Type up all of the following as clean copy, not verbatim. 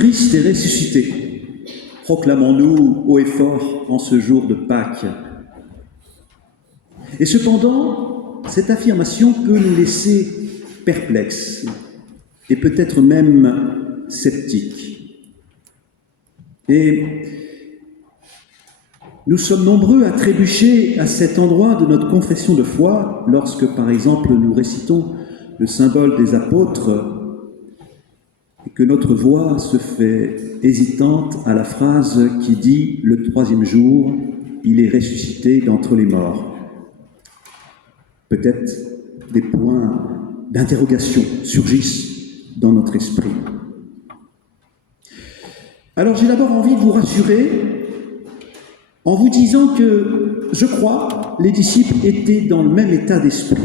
Christ est ressuscité. Proclamons-nous haut et fort en ce jour de Pâques. Et cependant, cette affirmation peut nous laisser perplexes et peut-être même sceptiques. Et nous sommes nombreux à trébucher à cet endroit de notre confession de foi lorsque, par exemple, nous récitons le symbole des apôtres et que notre voix se fait hésitante à la phrase qui dit « Le troisième jour, il est ressuscité d'entre les morts ». Peut-être des points d'interrogation surgissent dans notre esprit. Alors j'ai d'abord envie de vous rassurer en vous disant que, je crois, les disciples étaient dans le même état d'esprit.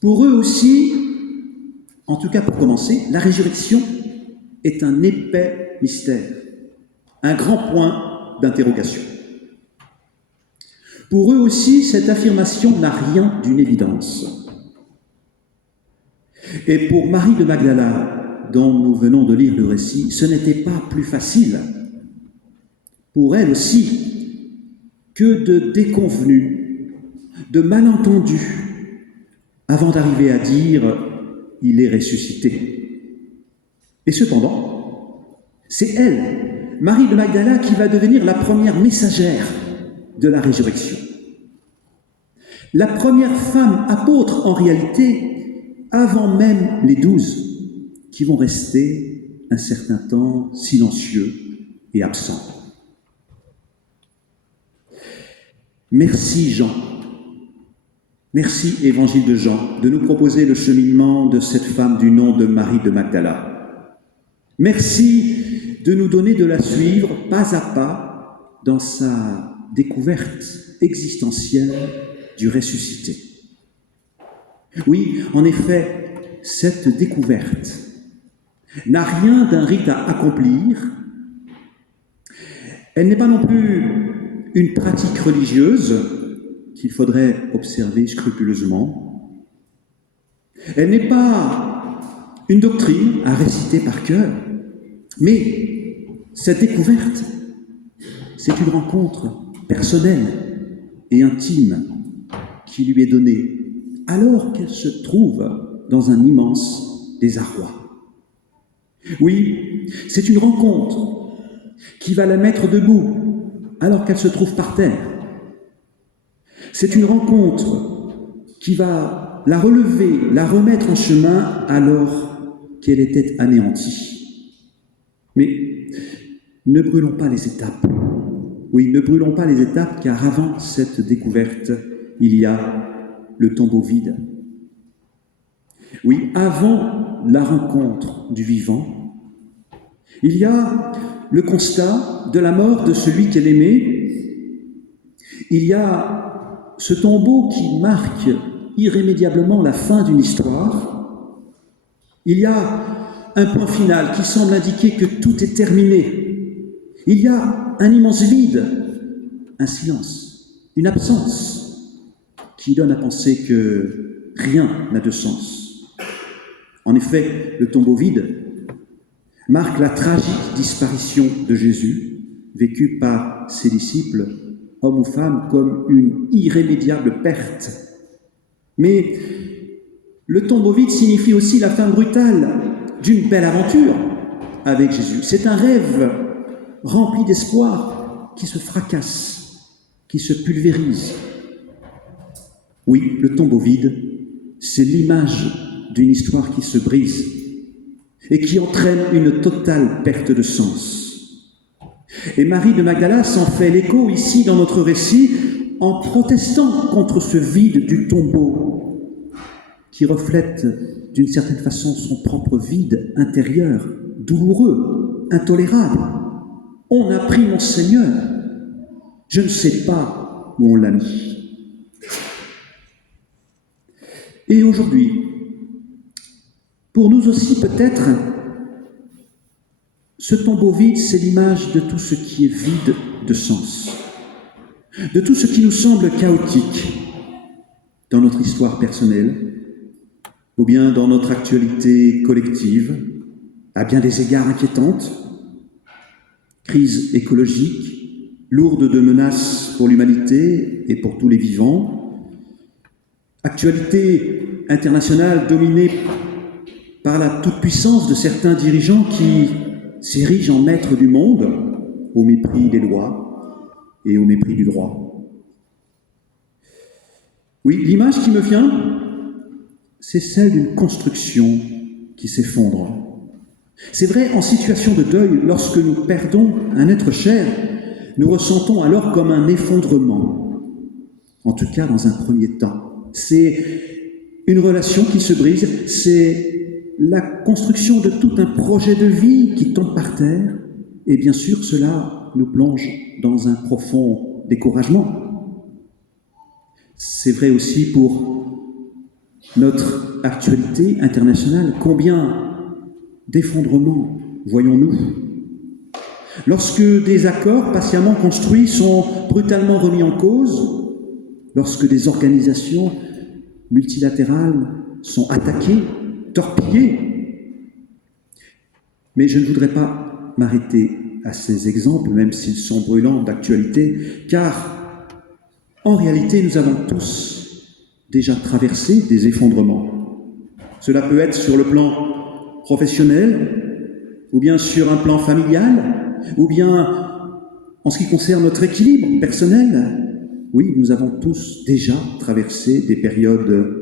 Pour eux aussi, en tout cas pour commencer, la résurrection est un épais mystère, un grand point d'interrogation. Pour eux aussi, cette affirmation n'a rien d'une évidence. Et pour Marie de Magdala, dont nous venons de lire le récit, ce n'était pas plus facile, pour elle aussi, que de déconvenus, de malentendus, avant d'arriver à dire « il est ressuscité ». Et cependant, c'est elle, Marie de Magdala, qui va devenir la première messagère de la résurrection. La première femme apôtre, en réalité, avant même les 12, qui vont rester un certain temps silencieux et absents. Merci Jean, merci Évangile de Jean, de nous proposer le cheminement de cette femme du nom de Marie de Magdala. Merci de nous donner de la suivre pas à pas dans sa découverte existentielle du ressuscité. Oui, en effet, cette découverte n'a rien d'un rite à accomplir. Elle n'est pas non plus une pratique religieuse qu'il faudrait observer scrupuleusement. Elle n'est pas une doctrine à réciter par cœur, mais cette découverte, c'est une rencontre personnelle et intime qui lui est donnée alors qu'elle se trouve dans un immense désarroi. Oui, c'est une rencontre qui va la mettre debout alors qu'elle se trouve par terre. C'est une rencontre qui va la relever, la remettre en chemin alors qu'elle était anéantie. Mais ne brûlons pas les étapes. Oui, ne brûlons pas les étapes, car avant cette découverte, il y a le tombeau vide. Oui, avant la rencontre du vivant, il y a le constat de la mort de celui qu'elle aimait. Il y a ce tombeau qui marque irrémédiablement la fin d'une histoire. Il y a un point final qui semble indiquer que tout est terminé. Il y a un immense vide, un silence, une absence qui donne à penser que rien n'a de sens. En effet, le tombeau vide marque la tragique disparition de Jésus, vécue par ses disciples, hommes ou femmes, comme une irrémédiable perte. Mais le tombeau vide signifie aussi la fin brutale d'une belle aventure avec Jésus. C'est un rêve rempli d'espoir qui se fracasse, qui se pulvérise. Oui, le tombeau vide, c'est l'image d'une histoire qui se brise et qui entraîne une totale perte de sens. Et Marie de Magdala s'en fait l'écho ici dans notre récit en protestant contre ce vide du tombeau qui reflète d'une certaine façon son propre vide intérieur, douloureux, intolérable. On a pris mon Seigneur, je ne sais pas où on l'a mis. Et aujourd'hui, pour nous aussi peut-être, ce tombeau vide, c'est l'image de tout ce qui est vide de sens, de tout ce qui nous semble chaotique dans notre histoire personnelle, ou bien dans notre actualité collective, à bien des égards inquiétante, crise écologique, lourde de menaces pour l'humanité et pour tous les vivants, actualité internationale dominée par la toute-puissance de certains dirigeants qui s'érigent en maîtres du monde au mépris des lois et au mépris du droit. Oui, l'image qui me vient, c'est celle d'une construction qui s'effondre. C'est vrai, en situation de deuil, lorsque nous perdons un être cher, nous ressentons alors comme un effondrement, en tout cas dans un premier temps. C'est une relation qui se brise, c'est la construction de tout un projet de vie qui tombe par terre, et bien sûr cela nous plonge dans un profond découragement. C'est vrai aussi pour notre actualité internationale. Combien d'effondrements voyons-nous? Lorsque des accords patiemment construits sont brutalement remis en cause, lorsque des organisations multilatérales sont attaquées, torpillées. Mais je ne voudrais pas m'arrêter à ces exemples, même s'ils sont brûlants d'actualité, car en réalité, nous avons tous déjà traversé des effondrements. Cela peut être sur le plan professionnel, ou bien sur un plan familial, ou bien en ce qui concerne notre équilibre personnel. Oui, nous avons tous déjà traversé des périodes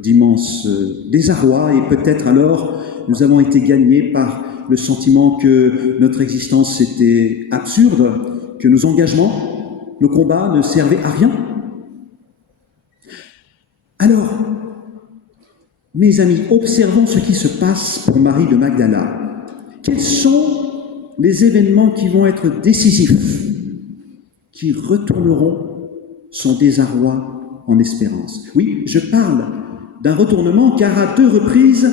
d'immense désarroi, et peut-être alors nous avons été gagnés par le sentiment que notre existence était absurde, que nos engagements, nos combats ne servaient à rien. Alors, mes amis, observons ce qui se passe pour Marie de Magdala. Quels sont les événements qui vont être décisifs, qui retourneront son désarroi en espérance? Oui, je parle d'un retournement, car à 2 reprises,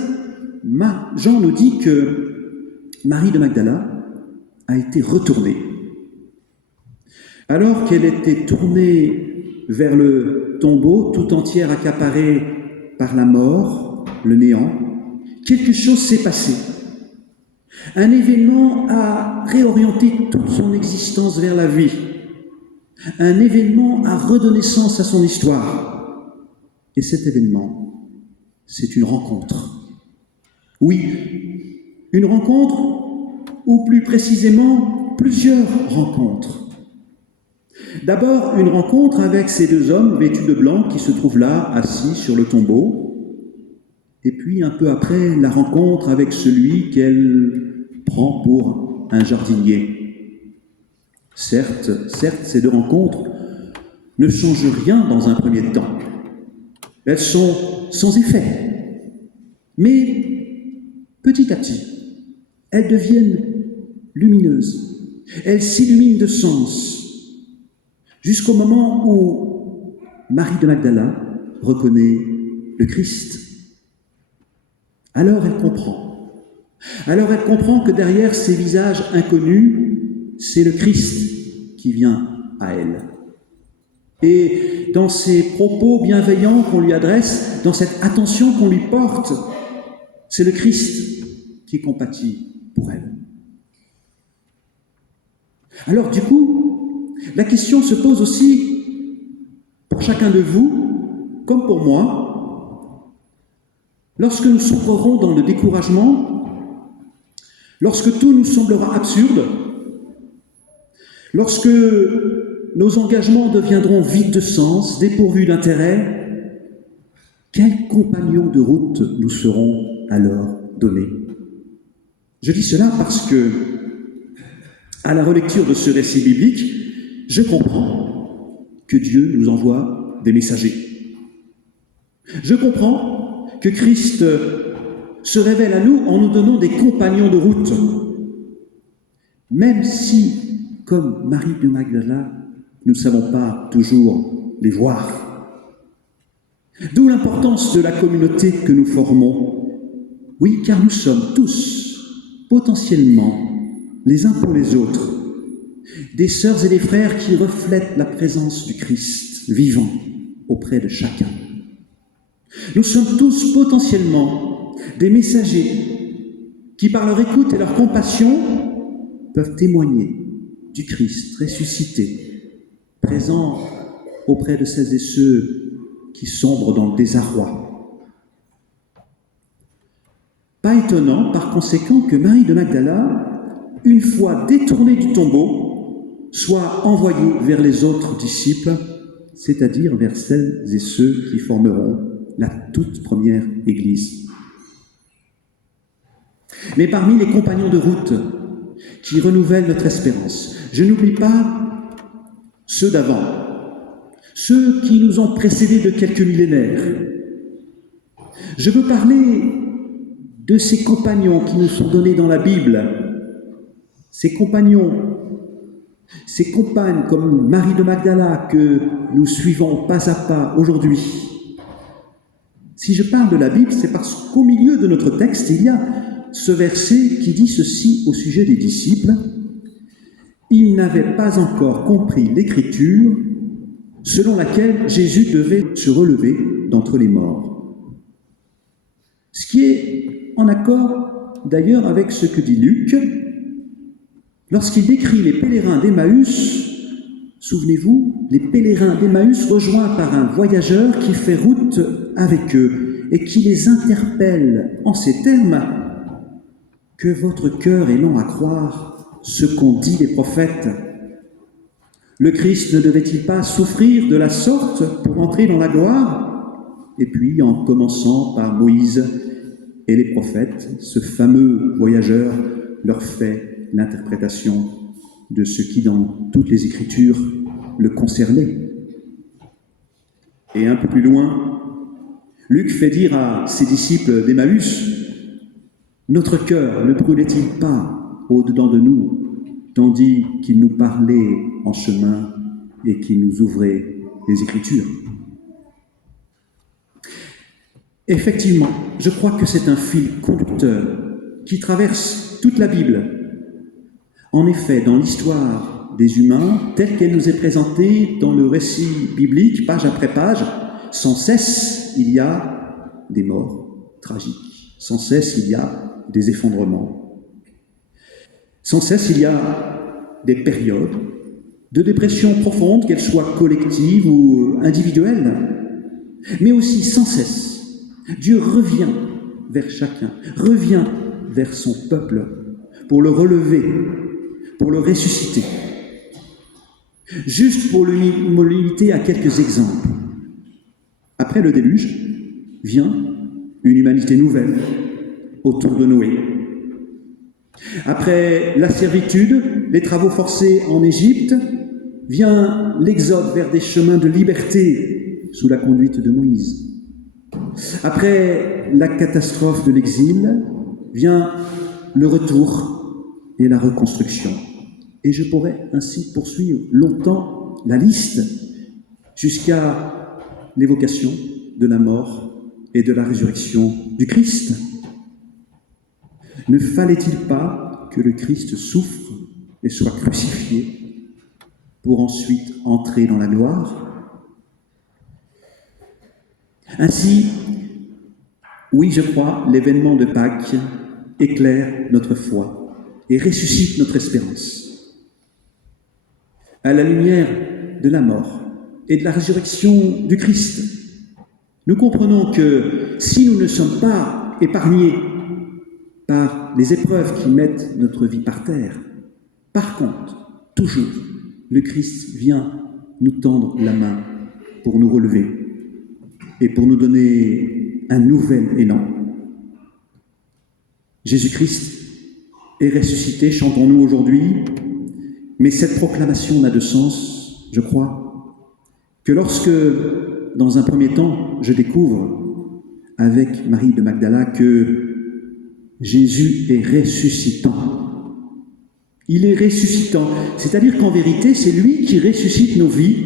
Jean nous dit que Marie de Magdala a été retournée. Alors qu'elle était tournée vers le tombeau, tout entière accaparée par la mort, le néant, quelque chose s'est passé. Un événement a réorienté toute son existence vers la vie. Un événement a redonné sens à son histoire. Et cet événement, c'est une rencontre. Oui, une rencontre, ou plus précisément, plusieurs rencontres. D'abord, une rencontre avec ces 2 hommes vêtus de blanc qui se trouvent là, assis sur le tombeau. Et puis, un peu après, la rencontre avec celui qu'elle prend pour un jardinier. Certes, ces 2 rencontres ne changent rien dans un premier temps. Elles sont sans effet. Mais, petit à petit, elles deviennent lumineuses. Elles s'illuminent de sens. Jusqu'au moment où Marie de Magdala reconnaît le Christ. Alors elle comprend. Alors elle comprend que derrière ces visages inconnus, c'est le Christ qui vient à elle. Et dans ces propos bienveillants qu'on lui adresse, dans cette attention qu'on lui porte, c'est le Christ qui compatit pour elle. Alors du coup, la question se pose aussi pour chacun de vous, comme pour moi, lorsque nous sombrerons dans le découragement, lorsque tout nous semblera absurde, lorsque nos engagements deviendront vides de sens, dépourvus d'intérêt, quels compagnons de route nous serons alors donnés? Je dis cela parce que, à la relecture de ce récit biblique, je comprends que Dieu nous envoie des messagers. Je comprends que Christ se révèle à nous en nous donnant des compagnons de route. Même si, comme Marie de Magdala, nous ne savons pas toujours les voir. D'où l'importance de la communauté que nous formons. Oui, car nous sommes tous, potentiellement, les uns pour les autres, des sœurs et des frères qui reflètent la présence du Christ vivant auprès de chacun. Nous sommes tous potentiellement des messagers qui par leur écoute et leur compassion peuvent témoigner du Christ ressuscité, présent auprès de celles et ceux qui sombrent dans le désarroi. Pas étonnant, par conséquent, que Marie de Magdala, une fois détournée du tombeau, soit envoyée vers les autres disciples, c'est-à-dire vers celles et ceux qui formeront la toute première Église. Mais parmi les compagnons de route qui renouvellent notre espérance, je n'oublie pas ceux d'avant, ceux qui nous ont précédés de quelques millénaires. Je veux parler de ces compagnons qui nous sont donnés dans la Bible, ces compagnons, ces compagnes comme Marie de Magdala que nous suivons pas à pas aujourd'hui. Si je parle de la Bible, c'est parce qu'au milieu de notre texte, il y a ce verset qui dit ceci au sujet des disciples. Ils n'avaient pas encore compris l'Écriture selon laquelle Jésus devait se relever d'entre les morts. Ce qui est en accord d'ailleurs avec ce que dit Luc lorsqu'il décrit les pèlerins d'Emmaüs. Souvenez-vous, les pèlerins d'Emmaüs rejoints par un voyageur qui fait route avec eux et qui les interpelle en ces termes: « Que votre cœur est lent à croire ce qu'ont dit les prophètes. Le Christ ne devait-il pas souffrir de la sorte pour entrer dans la gloire ?» Et puis, en commençant par Moïse et les prophètes, ce fameux voyageur leur fait l'interprétation de ce qui, dans toutes les Écritures, le concernait. Et un peu plus loin, Luc fait dire à ses disciples d'Emmaüs: « Notre cœur ne brûlait-il pas au-dedans de nous, tandis qu'il nous parlait en chemin et qu'il nous ouvrait les Écritures ?» Effectivement, je crois que c'est un fil conducteur qui traverse toute la Bible. En effet, dans l'histoire des humains, telle qu'elle nous est présentée dans le récit biblique, page après page, sans cesse il y a des morts tragiques, sans cesse il y a des effondrements, sans cesse il y a des périodes de dépression profonde, qu'elles soient collectives ou individuelles, mais aussi sans cesse Dieu revient vers chacun, revient vers son peuple pour le relever, pour le ressusciter. Juste pour le limiter à quelques exemples. Après le déluge, vient une humanité nouvelle autour de Noé. Après la servitude, les travaux forcés en Égypte, vient l'exode vers des chemins de liberté sous la conduite de Moïse. Après la catastrophe de l'exil, vient le retour et la reconstruction. Et je pourrais ainsi poursuivre longtemps la liste jusqu'à l'évocation de la mort et de la résurrection du Christ. Ne fallait-il pas que le Christ souffre et soit crucifié pour ensuite entrer dans la gloire ? Ainsi, oui, je crois, l'événement de Pâques éclaire notre foi et ressuscite notre espérance. À la lumière de la mort et de la résurrection du Christ, nous comprenons que si nous ne sommes pas épargnés par les épreuves qui mettent notre vie par terre, par contre, toujours, le Christ vient nous tendre la main pour nous relever et pour nous donner un nouvel élan. Jésus-Christ est ressuscité, chantons-nous aujourd'hui, mais cette proclamation n'a de sens, je crois, que lorsque, dans un premier temps, je découvre avec Marie de Magdala que Jésus est ressuscitant. Il est ressuscitant, c'est-à-dire qu'en vérité, c'est lui qui ressuscite nos vies.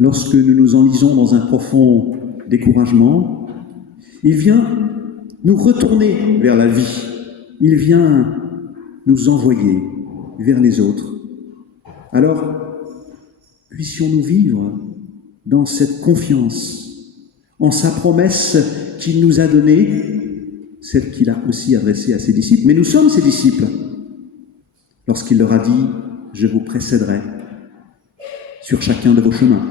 Lorsque nous nous enlisons dans un profond découragement, il vient nous retourner vers la vie. Il vient nous envoyer vers les autres. Alors, puissions-nous vivre dans cette confiance, en sa promesse qu'il nous a donnée, celle qu'il a aussi adressée à ses disciples. Mais nous sommes ses disciples. Lorsqu'il leur a dit « Je vous précéderai sur chacun de vos chemins.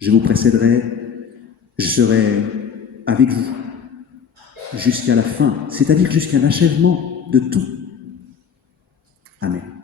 Je vous précéderai, je serai avec vous jusqu'à la fin, c'est-à-dire jusqu'à l'achèvement de tout. » Amen.